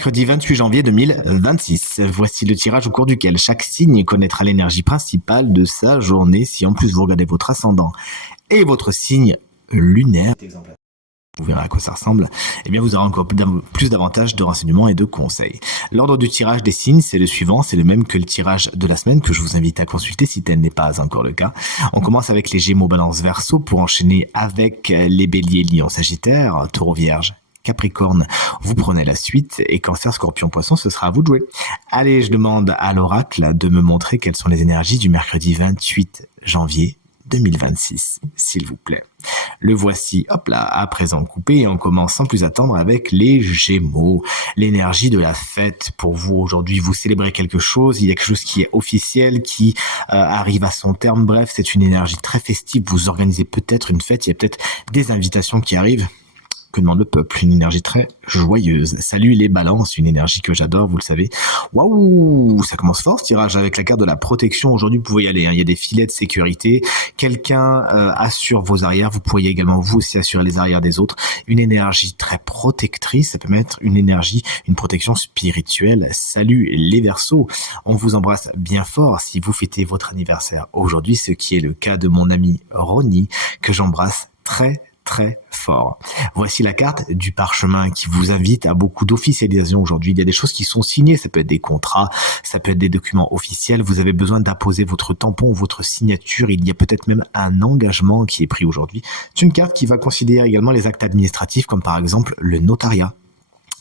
mercredi 28 janvier 2026. Voici le tirage au cours duquel chaque signe connaîtra l'énergie principale de sa journée. Si en plus vous regardez votre ascendant et votre signe lunaire, vous verrez à quoi ça ressemble, eh bien vous aurez encore plus d'avantages de renseignements et de conseils. L'ordre du tirage des signes, c'est le suivant, c'est le même que le tirage de la semaine que je vous invite à consulter si tel n'est pas encore le cas. On commence avec les Gémeaux, Balance, Verseau pour enchaîner avec les Béliers, Lion, Sagittaire, Taureau, Vierge, Capricorne, vous prenez la suite et Cancer, Scorpion, Poisson, ce sera à vous de jouer. Allez, je demande à l'oracle de me montrer quelles sont les énergies du mercredi 28 janvier 2026, s'il vous plaît. Le voici, hop là, à présent coupé et on commence sans plus attendre avec les Gémeaux. L'énergie de la fête pour vous aujourd'hui, vous célébrez quelque chose, il y a quelque chose qui est officiel, qui arrive à son terme, bref, c'est une énergie très festive, vous organisez peut-être une fête, il y a peut-être des invitations qui arrivent. Que demande le peuple? Une énergie très joyeuse. Salut les balances, une énergie que j'adore, vous le savez. Waouh, ça commence fort ce tirage avec la carte de la protection. Aujourd'hui, vous pouvez y aller, hein. Il y a des filets de sécurité. Quelqu'un assure vos arrières. Vous pourriez également vous aussi assurer les arrières des autres. Une énergie très protectrice. Ça peut mettre une énergie, une protection spirituelle. Salut les Verseaux. On vous embrasse bien fort si vous fêtez votre anniversaire aujourd'hui, ce qui est le cas de mon ami Ronnie, que j'embrasse très fort. Voici la carte du parchemin qui vous invite à beaucoup d'officialisation aujourd'hui. Il y a des choses qui sont signées, ça peut être des contrats, ça peut être des documents officiels. Vous avez besoin d'apposer votre tampon, votre signature. Il y a peut-être même un engagement qui est pris aujourd'hui. C'est une carte qui va considérer également les actes administratifs comme par exemple le notariat.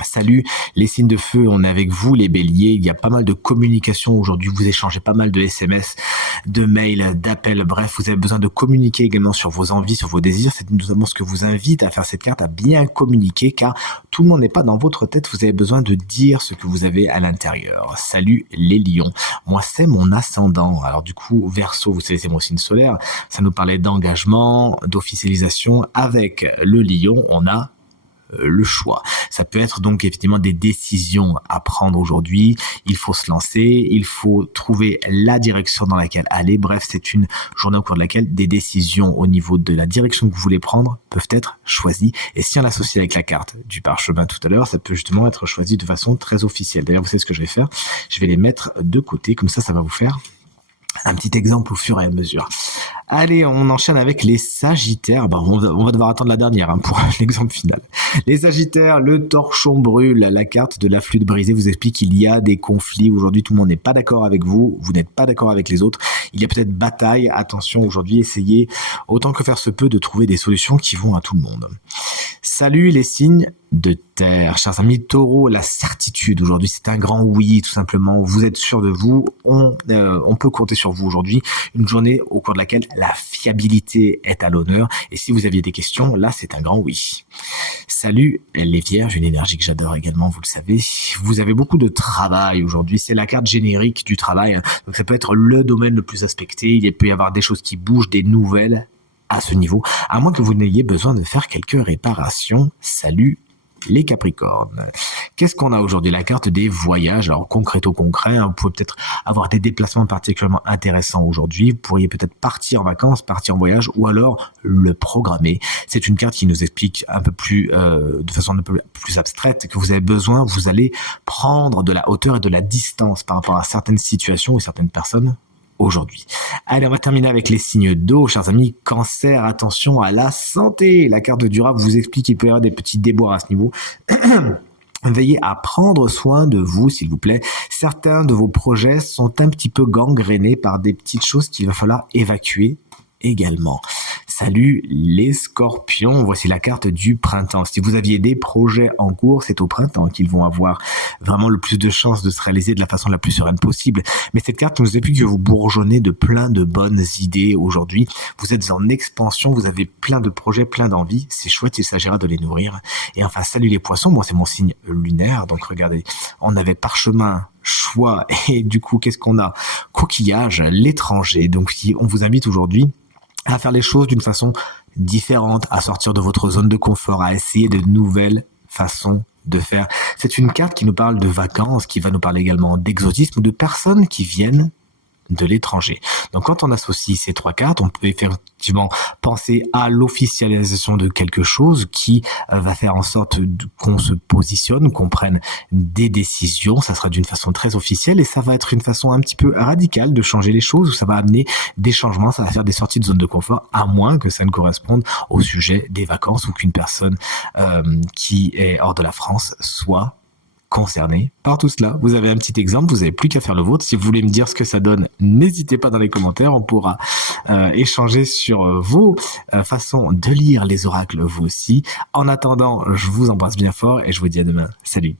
Salut les signes de feu, on est avec vous les béliers, il y a pas mal de communication aujourd'hui, vous échangez pas mal de SMS, de mails, d'appels, bref, vous avez besoin de communiquer également sur vos envies, sur vos désirs, c'est notamment ce que vous invite à faire cette carte, à bien communiquer, car tout le monde n'est pas dans votre tête, vous avez besoin de dire ce que vous avez à l'intérieur. Salut les lions, moi c'est mon ascendant, alors du coup Verseau, vous savez c'est mon signe solaire, ça nous parlait d'engagement, d'officialisation, avec le lion, on a le choix. Ça peut être donc effectivement des décisions à prendre aujourd'hui. Il faut se lancer, il faut trouver la direction dans laquelle aller. Bref, c'est une journée au cours de laquelle des décisions au niveau de la direction que vous voulez prendre peuvent être choisies. Et si on l'associe avec la carte du parchemin tout à l'heure, ça peut justement être choisi de façon très officielle. D'ailleurs, vous savez ce que je vais faire? Je vais les mettre de côté, comme ça va vous faire un petit exemple au fur et à mesure. Allez, on enchaîne avec les Sagittaires. On va devoir attendre la dernière pour l'exemple final. Les Sagittaires, le torchon brûle. La carte de la flûte brisée vous explique qu'il y a des conflits. Aujourd'hui, tout le monde n'est pas d'accord avec vous. Vous n'êtes pas d'accord avec les autres. Il y a peut-être bataille. Attention, aujourd'hui, essayez autant que faire se peut de trouver des solutions qui vont à tout le monde. Salut les signes de terre. Chers amis taureaux, la certitude aujourd'hui, c'est un grand oui, tout simplement. Vous êtes sûr de vous, on peut compter sur vous aujourd'hui. Une journée au cours de laquelle la fiabilité est à l'honneur. Et si vous aviez des questions, là, c'est un grand oui. Salut les vierges, une énergie que j'adore également, vous le savez. Vous avez beaucoup de travail aujourd'hui. C'est la carte générique du travail. Donc ça peut être le domaine le plus aspecté. Il peut y avoir des choses qui bougent, des nouvelles à ce niveau, à moins que vous n'ayez besoin de faire quelques réparations. Salut les Capricornes. Qu'est-ce qu'on a aujourd'hui? La carte des voyages. Alors concret, vous pouvez peut-être avoir des déplacements particulièrement intéressants aujourd'hui. Vous pourriez peut-être partir en vacances, partir en voyage, ou alors le programmer. C'est une carte qui nous explique un peu plus, de façon un peu plus abstraite, que vous avez besoin, vous allez prendre de la hauteur et de la distance par rapport à certaines situations ou certaines personnes aujourd'hui. Allez, on va terminer avec les signes d'eau, chers amis. Cancer, attention à la santé. La carte de durable vous explique qu'il peut y avoir des petits déboires à ce niveau. Veillez à prendre soin de vous, s'il vous plaît. Certains de vos projets sont un petit peu gangrénés par des petites choses qu'il va falloir évacuer également. Salut les scorpions, voici la carte du printemps. Si vous aviez des projets en cours, c'est au printemps qu'ils vont avoir vraiment le plus de chances de se réaliser de la façon la plus sereine possible. Mais cette carte nous explique que vous bourgeonnez de plein de bonnes idées aujourd'hui. Vous êtes en expansion, vous avez plein de projets, plein d'envies. C'est chouette, il s'agira de les nourrir. Et enfin, salut les poissons, moi c'est mon signe lunaire. Donc regardez, on avait parchemin, choix et du coup, qu'est-ce qu'on a? Coquillage, l'étranger. Donc on vous invite aujourd'hui à faire les choses d'une façon différente, à sortir de votre zone de confort, à essayer de nouvelles façons de faire. C'est une carte qui nous parle de vacances, qui va nous parler également d'exotisme, de personnes qui viennent de l'étranger. Donc quand on associe ces 3 cartes, on peut effectivement penser à l'officialisation de quelque chose qui va faire en sorte qu'on se positionne, qu'on prenne des décisions. Ça sera d'une façon très officielle et ça va être une façon un petit peu radicale de changer les choses, où ça va amener des changements, ça va faire des sorties de zone de confort, à moins que ça ne corresponde au sujet des vacances ou qu'une personne qui est hors de la France soit concernés par tout cela. Vous avez un petit exemple, vous n'avez plus qu'à faire le vôtre. Si vous voulez me dire ce que ça donne, n'hésitez pas dans les commentaires, on pourra échanger sur vos façons de lire les oracles vous aussi. En attendant, je vous embrasse bien fort et je vous dis à demain. Salut.